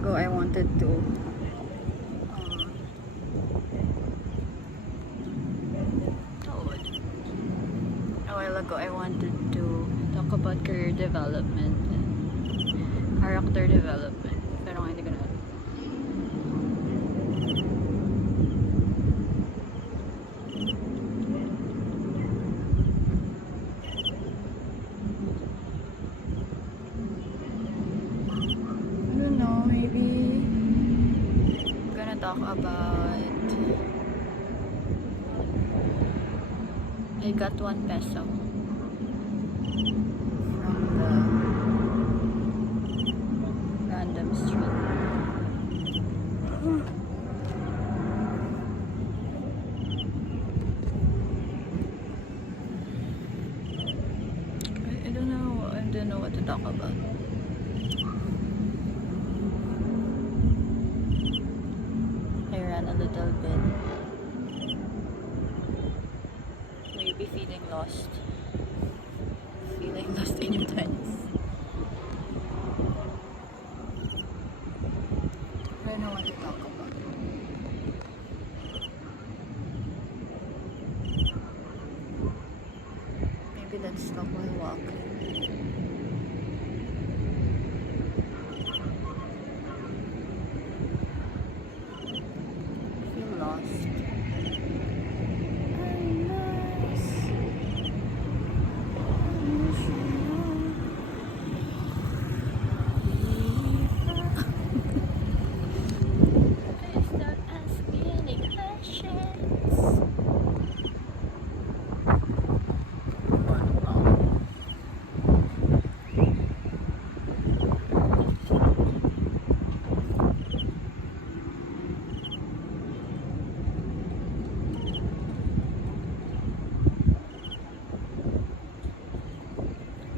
ago I wanted to a while ago I wanted to talk about career development and character development, pero hindi ko na. I don't know, maybe I'm gonna talk about I got 1 peso from the random street. I don't know what to talk about. I ran a little bit. Maybe feeling lost. Feeling lost in your 20s. I don't know what to talk about. Maybe let's stop while walking. I feel lost.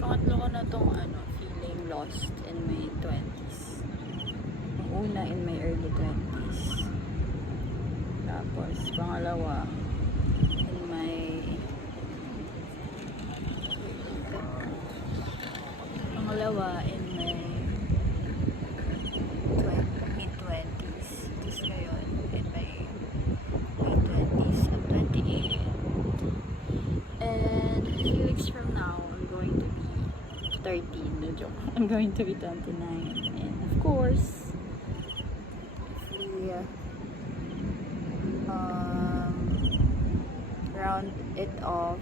Pangatlo ko na tong feeling lost in my 20s. Ang una in my early 20s. Tapos pangalawa in my mid-20s. Tapos ngayon in my late 20s. I'm 28. And a few weeks from now I'm going to be 13, no joke. I'm going to be 29, and of course, if we round it off,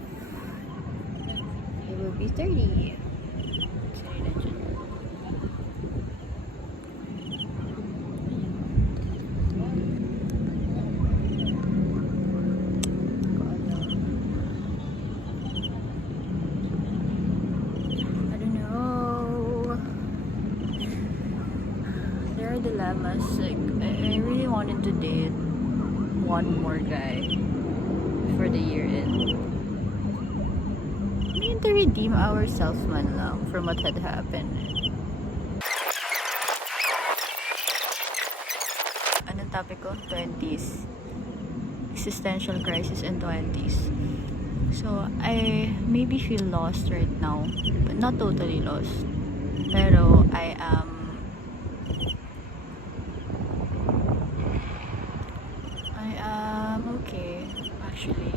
it will be 30. Sorry, legend. Dilemmas. Like, I really wanted to date one more guy for the year end. We need to redeem ourselves man lang from what had happened. Anong topic ko? 20s. Existential crisis in 20s. So, I maybe feel lost right now, but not totally lost. Pero I am okay, actually.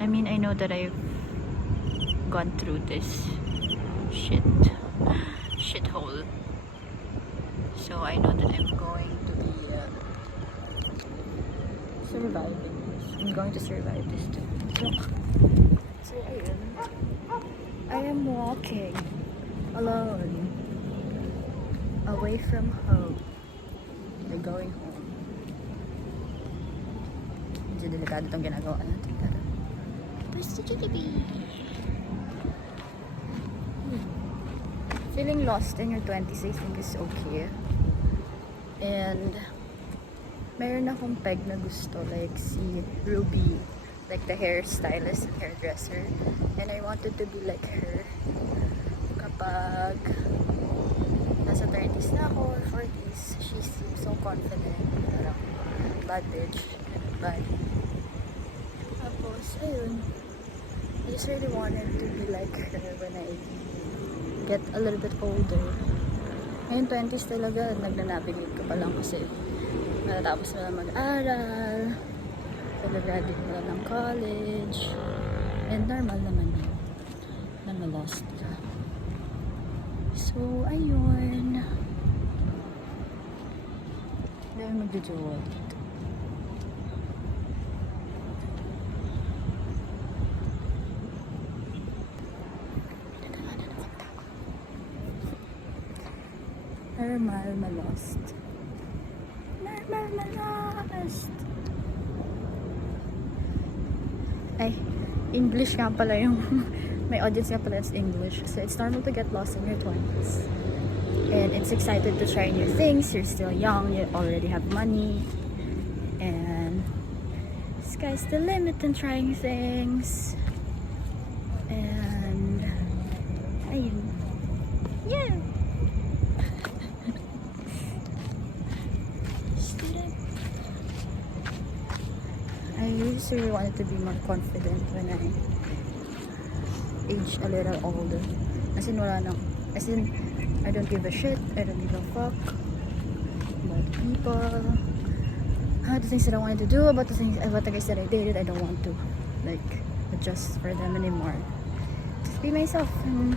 I mean, I know that I've gone through this shithole. So I know that I'm going to be surviving this. I'm going to survive this too. So ayun. I am walking alone away from home. I'm going home. Medyo delikado itong ginagawa natin. Tapos si Jollibee. Feeling lost in your 20s, I think is okay. And mayroon akong peg na gusto, like si Ruby, like the hairstylist and hairdresser. And I wanted to be like her kapag nasa 30s na ako or 40s. She seems so confident. Parang bad bitch. Bad. Tapos, ayun. I just really wanted to be like her when I get a little bit older. Ngayon 20s talaga, nagna-navigate ko pa lang kasi matatapos na lang mag-aral, pag-graduate na lang ng college, and normal naman yun na ma-lost ka. So, ayun. Dahil magjojowa dito. Normal ma-lost. Normal ma-lost. Ay, English nga pala yung my audience nga pala is English. So it's normal to get lost in your 20s. And it's excited to try new things. You're still young, you already have money. And sky's the limit in trying things. And ayun. Yeah. I used to really wanted to be more confident when I aged a little older. As in, I don't give a shit. I don't give a fuck about people, the things that I wanted to do, about the guys that I dated. I don't want to like adjust for them anymore. Just be myself. And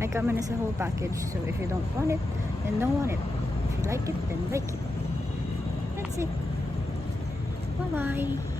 I come in as a whole package. So if you don't want it, then don't want it. If you like it, then like it. That's it. Bye bye.